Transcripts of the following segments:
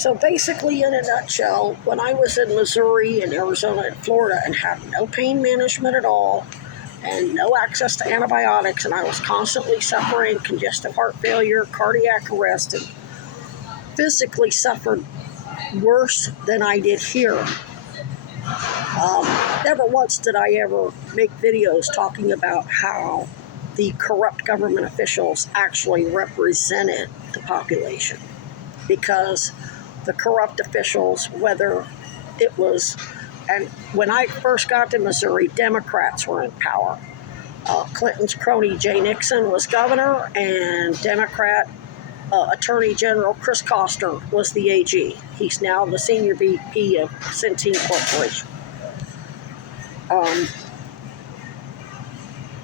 So basically, in a nutshell, when I was in Missouri and Arizona and Florida and had no pain management at all and no access to antibiotics, and I was constantly suffering congestive heart failure, cardiac arrest, and physically suffered worse than I did here. Never once did I ever make videos talking about how the corrupt government officials actually represented the population, because the corrupt officials, whether it was, and when I first got to Missouri, Democrats were in power. Clinton's crony Jay Nixon was governor, and Democrat Attorney General Chris Koster was the AG. He's now the senior VP of Centene Corporation.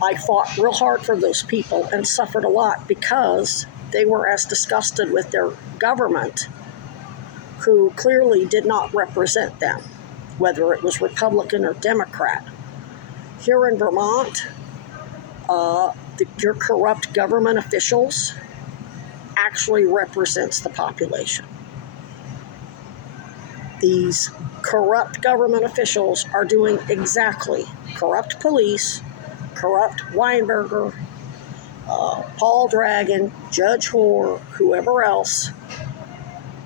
I fought real hard for those people and suffered a lot because they were as disgusted with their government, who clearly did not represent them, whether it was Republican or Democrat. Here in Vermont, your corrupt government officials actually represents the population. These corrupt government officials are doing exactly, corrupt police, corrupt Weinberger, Paul Dragon, Judge Hoare, whoever else,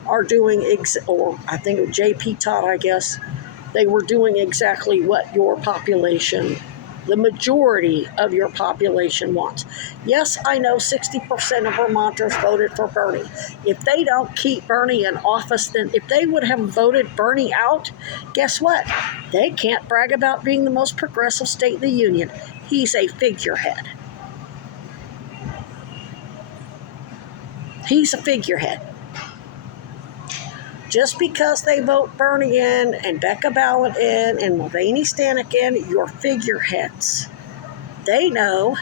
are doing, or I think it was J.P. Todd, I guess, they were doing exactly what your population, the majority of your population wants. Yes, I know 60% of Vermonters voted for Bernie. If they don't keep Bernie in office, then if they would have voted Bernie out, guess what? They can't brag about being the most progressive state in the union. He's a figurehead. He's a figurehead. Just because they vote Bernie in and Becca Ballot in and Mulvaney Stanek in, you're figureheads. They know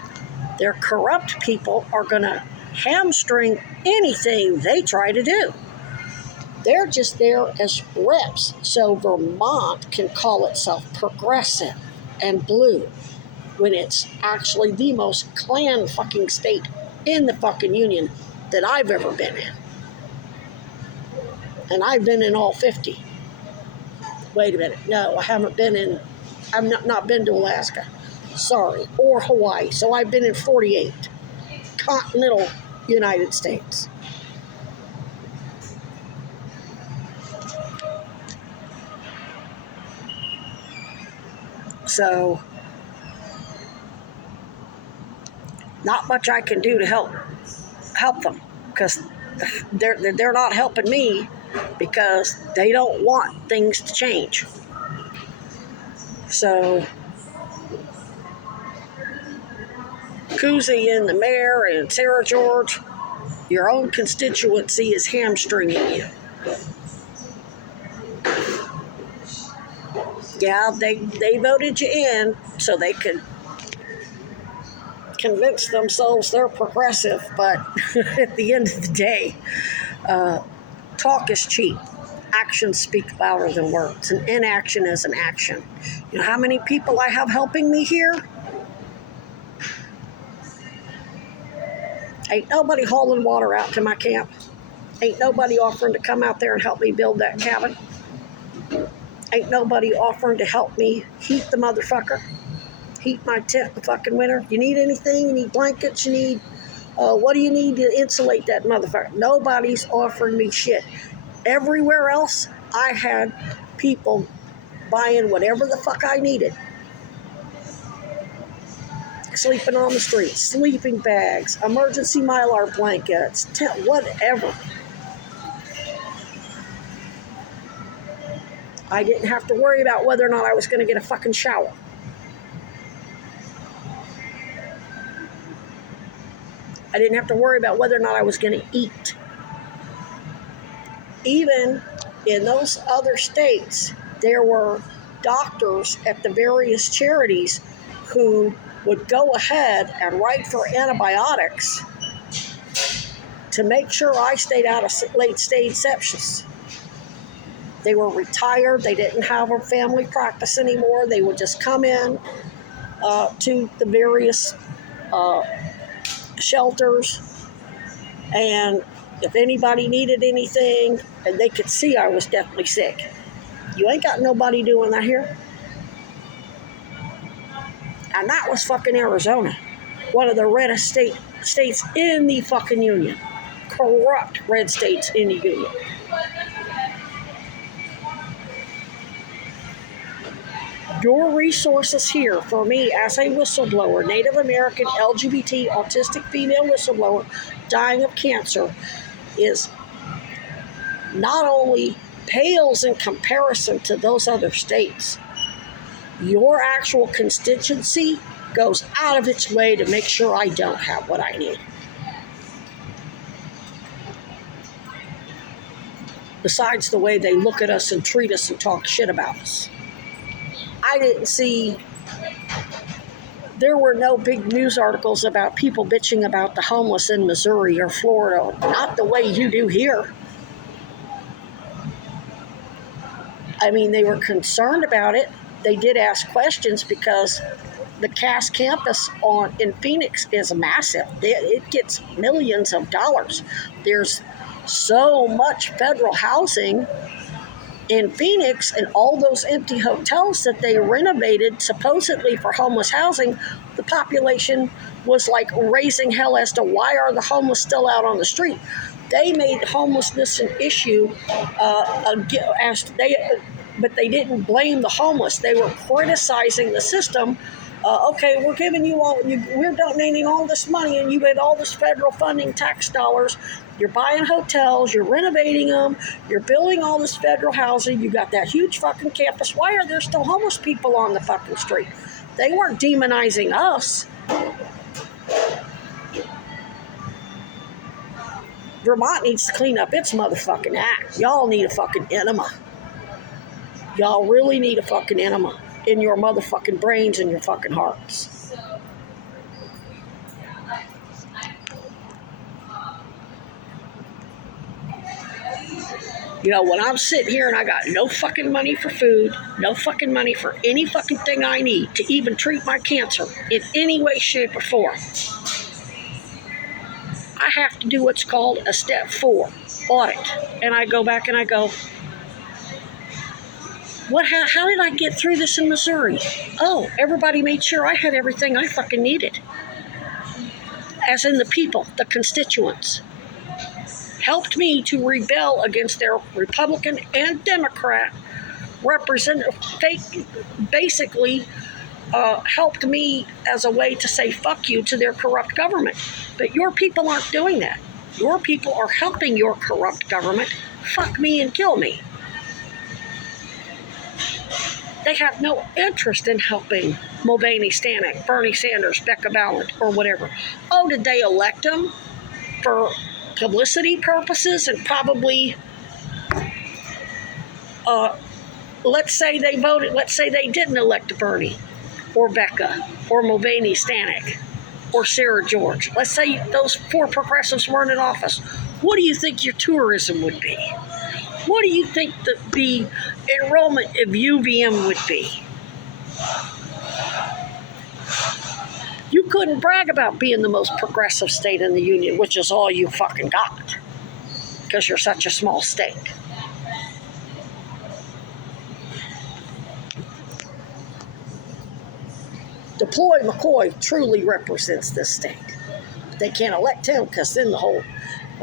their corrupt people are going to hamstring anything they try to do. They're just there as reps, so Vermont can call itself progressive and blue when it's actually the most Klan fucking state in the fucking union that I've ever been in. And I've been in all 50. Wait a minute. No, I haven't been in, I've not been to Alaska. Sorry. Or Hawaii. So I've been in 48. Continental United States. So, not much I can do to help them, because they're not helping me, because they don't want things to change. So, Kuzi and the mayor and Sarah George, your own constituency is hamstringing you. Yeah, they voted you in so they could convince themselves they're progressive, but at the end of the day, talk is cheap. Actions speak louder than words, and inaction is an action. You know how many people I have helping me here? Ain't nobody hauling water out to my camp. Ain't nobody offering to come out there and help me build that cabin. Ain't nobody offering to help me heat the motherfucker. Heat my tent in the fucking winter. You need anything? You need blankets? You need, what do you need to insulate that motherfucker? Nobody's offering me shit. Everywhere else, I had people buying whatever the fuck I needed. Sleeping on the street, sleeping bags, emergency Mylar blankets, tent, whatever. I didn't have to worry about whether or not I was going to get a fucking shower. I didn't have to worry about whether or not I was going to eat. Even in those other states, there were doctors at the various charities who would go ahead and write for antibiotics to make sure I stayed out of late-stage sepsis. They were retired. They didn't have a family practice anymore. They would just come in to the various shelters and If anybody needed anything, and they could see I was deathly sick. You ain't got nobody doing that here. And that was fucking Arizona. One of the reddest states in the fucking union. Corrupt red states in the union. Your resources here for me as a whistleblower, Native American, LGBT, autistic female whistleblower, dying of cancer, is not only pales in comparison to those other states, your actual constituency goes out of its way to make sure I don't have what I need. Besides the way they look at us and treat us and talk shit about us. I didn't see, there were no big news articles about people bitching about the homeless in Missouri or Florida, not the way you do here. I mean, they were concerned about it. They did ask questions because the Cass campus in Phoenix is massive. It gets millions of dollars. There's so much federal housing in Phoenix and all those empty hotels that they renovated supposedly for homeless housing. The population was like raising hell as to why are the homeless still out on the street. They made homelessness an issue, but they didn't blame the homeless. They were criticizing the system. Okay, we're giving you all, we're donating all this money, and you get all this federal funding, tax dollars. You're buying hotels, you're renovating them, you're building all this federal housing. You got that huge fucking campus. Why are there still homeless people on the fucking street? They weren't demonizing us. Vermont needs to clean up its motherfucking act. Y'all need a fucking enema. Y'all really need a fucking enema in your motherfucking brains and your fucking hearts. You know, when I'm sitting here and I got no fucking money for food, no fucking money for any fucking thing I need to even treat my cancer in any way, shape, or form, I have to do what's called a step 4 audit. And I go back and I go, how did I get through this in Missouri? Oh, everybody made sure I had everything I fucking needed. As in the people, the constituents. Helped me to rebel against their Republican and Democrat basically helped me as a way to say fuck you to their corrupt government. But your people aren't doing that. Your people are helping your corrupt government fuck me and kill me. They have no interest in helping Mulvaney Stanek, Bernie Sanders, Becca Ballant, or whatever. Oh, did they elect them for publicity purposes and probably, let's say they voted, let's say they didn't elect Bernie or Becca or Mulvaney Stanek or Sarah George. Let's say those 4 progressives weren't in office. What do you think your tourism would be? What do you think the enrollment of UVM would be? You couldn't brag about being the most progressive state in the union, which is all you fucking got, because you're such a small state. Deploy McCoy truly represents this state. But they can't elect him because then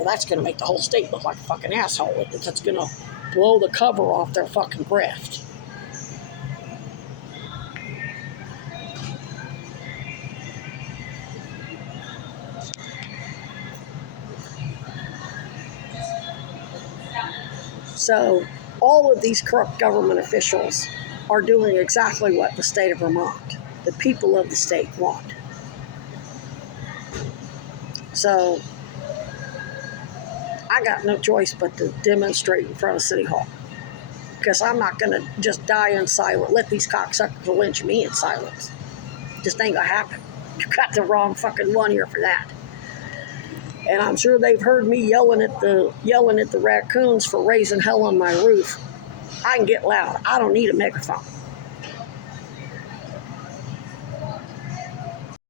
that's going to make the whole state look like a fucking asshole. That's going to blow the cover off their fucking graft. So all of these corrupt government officials are doing exactly what the state of Vermont, the people of the state, want. So I got no choice but to demonstrate in front of City Hall, because I'm not going to just die in silence, let these cocksuckers lynch me in silence. Just ain't going to happen. You got the wrong fucking one here for that. And I'm sure they've heard me yelling at the raccoons for raising hell on my roof. I can get loud. I don't need a megaphone.